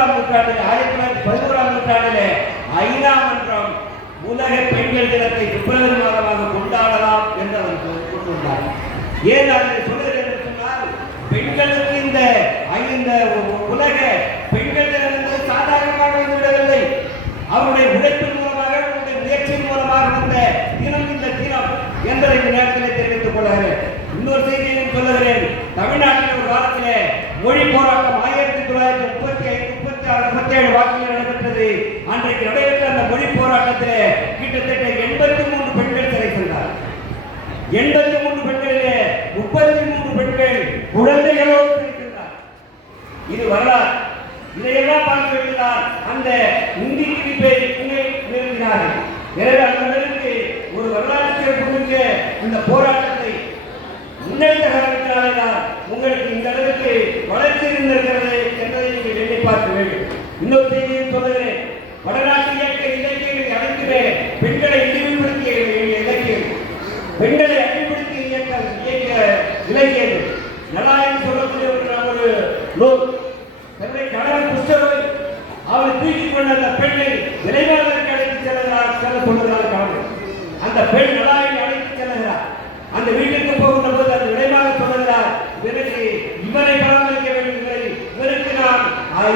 11ஆம் நூற்றாண்டில் 1911ஆம் நூற்றாண்டிலே ஐநா மன்றம் உலக பெண்கள் தினத்தை பிப்ரவரி மாதமாக கொண்டாடலாம் என்று அவர் கொண்டுள்ளார். ஏன் அதை சொல்லுகிறேன் என்று சொன்னால், பெண்களுக்கு இந்த உலக பெண்கள் தினம் என்பது சாதாரணமாக வந்துவிடவில்லை. அவருடைய உழைப்பின் மூலமாக, அவருடைய முயற்சியின் மூலமாக வந்த தினம் இந்த தினம் என்பதை இந்த நேரத்தில் தெரிவித்துக் கொள்கிறேன். இன்னொரு செய்தியையும் சொல்லுகிறேன். தமிழ்நாட்டில் ஒரு காலத்திலே மொழி போராட்டம் 1935-36-37 வாக்கில் நடைபெற்றது. அன்றைக்கு நடைபெற்ற அந்த மொழி போராட்டத்திலே கிட்டத்தட்ட 83 பெண்கள் சிறை சென்றார். 83 பெண்களிலே 33 பெண்கள் குழந்தைகளோடு சிறை சென்றார். இது வரலாறு. இதையெல்லாம் பார்க்க வேண்டியதால் அந்த இந்தி திணிப்பை நிறுத்தினார்கள். எனவே அந்த அளவுக்கு ஒரு வரலாற்று சிறப்புமிக்க இந்த போராட்டத்தை முன்னெடுத்த காரணத்தினால்தான் உங்களுக்கு இந்த அளவுக்கு வளர்ச்சி இருந்திருக்கிறது என்பதை நீங்கள் எண்ணி பார்க்க வேண்டும். இன்னொரு செய்தியும் சொல்லுகிறேன். வடநாட்டு இயக்க இலக்கியங்களை அனைத்துமே பெண்களை இழிவுபடுத்திய இலக்கியம், பெண்களை அழிவுபடுத்தி இயக்க இலக்கியது. நலாயன் சொல்லக்கூடிய ஒரு நூல். தன்னுடைய கணவன் புஷ்டவன் அவரை தூக்கிக் கொண்ட அந்த பெண்ணை விளைவாளருக்கு அழைத்து செல்ல சொல்லுகிறார் கணவன். அந்த பெண் நலாயனை அழைத்து செல்லுகிறார். அந்த வீட்டுக்கு போகின்ற போது அந்த விளைவாக சொல்லுகிறார், இவருக்கு இவரை பராமரிக்க வேண்டும், இவருக்கு நான்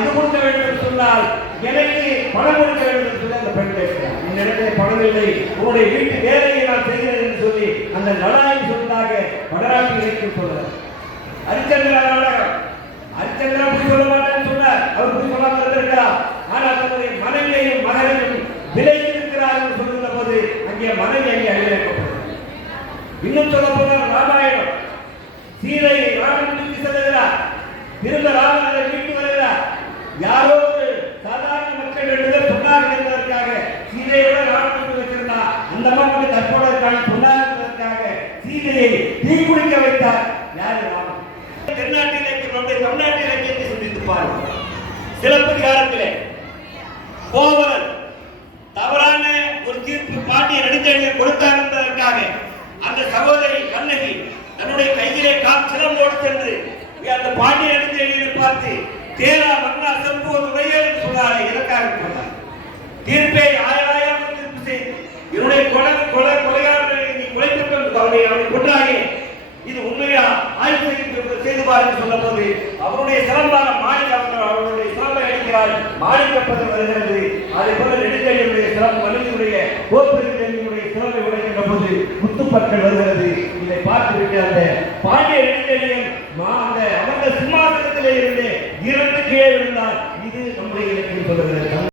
இது கொடுக்க வேண்டும் என்று சொன்னால் எனக்கு பணம் கொடுக்க வேண்டும் என்று சொல்லி அந்த பெண் கேட்கிறார். இந்த இடத்துல பணம் இல்லை, உங்களுடைய வீட்டு வேலையை நான் செய்கிறேன் என்று சொல்லி அந்த நலாயன் சொன்னதாக வடநாட்டு இலக்கியம் சொல்றார். ஹரிச்சந்திரா நாடகம், ஹரிச்சந்திரா போய் சொல்ல மாட்டேன்னு சொன்னார். அவர் போய் சொல்லாமல் இருந்திருக்கிறார். ஆனால் தன்னுடைய மனைவியையும் மகனையும் விலைக்கு இருக்கிறார் என்று சொல்லுகிற போது அங்கே மனைவி அங்கே அழிக்கப்பட்டது. இன்னும் சொல்ல போனால் ராமாயணம், சீதை ராமன் வீட்டுக்கு செல்லுகிறார். திரும்ப ராமன் வீட்டு வருகிறார். யாரோ ஒரு சாதாரண மக்கள் 2 பேர் சொன்னார்கள் என்பதற்காக சீதையோட ராமன் வச்சிருந்தா அந்த அம்மா தற்போதைய சொன்னார்களுக்காக சீதையை தீக்குளிக்க வைத்தார். யாரு? ராமன். தென்னாட்டு இலக்கியம் நம்முடைய தமிழ்நாட்டு இலக்கியத்தை சிந்தித்து பாருங்கள். சிலப்பதிகாரத்திலே கோவலன் தவறான ஒரு தீர்ப்பு பாண்டிய நெடுஞ்செழியன் கொடுத்தார் என்பதற்காக அந்த சகோதரி கண்ணகி தன்னுடைய கையிலே சிலம்போடு சென்று அந்த பாண்டிய நெடுஞ்செழியனை பார்த்து தேரா மன்னா செம்போது உரையேறு சொன்னாரே, இதற்காக சொன்னார். தீர்ப்பை ஆயிரம் தீர்ப்பு செய்து என்னுடைய கொலைகாரனை நீ குலைத்திருக்க அவனை கொன்றாயே, இது உண்மையா ஆய்வு செய்து பாருன்னு சொன்ன போது அவருடைய சிலம்பான அவருடைய சிலம்பை அடிக்கிறார். மாணிக்கப்பது வருகிறது. அதே போல நெடுஞ்செழியனுடைய சிலம்பு மனிதனுடைய கோபுரத்தினுடைய சிலம்பை உடைக்கின்ற போது முத்துப்பற்கள் வருகிறது. இதை பார்த்துவிட்டு அந்த பாண்டிய நெடுஞ்செழியன் அந்த அமர்ந்த சிம்மாசனத்திலே இருந்து 2 கீழே விழுந்தார். இது நம்முடைய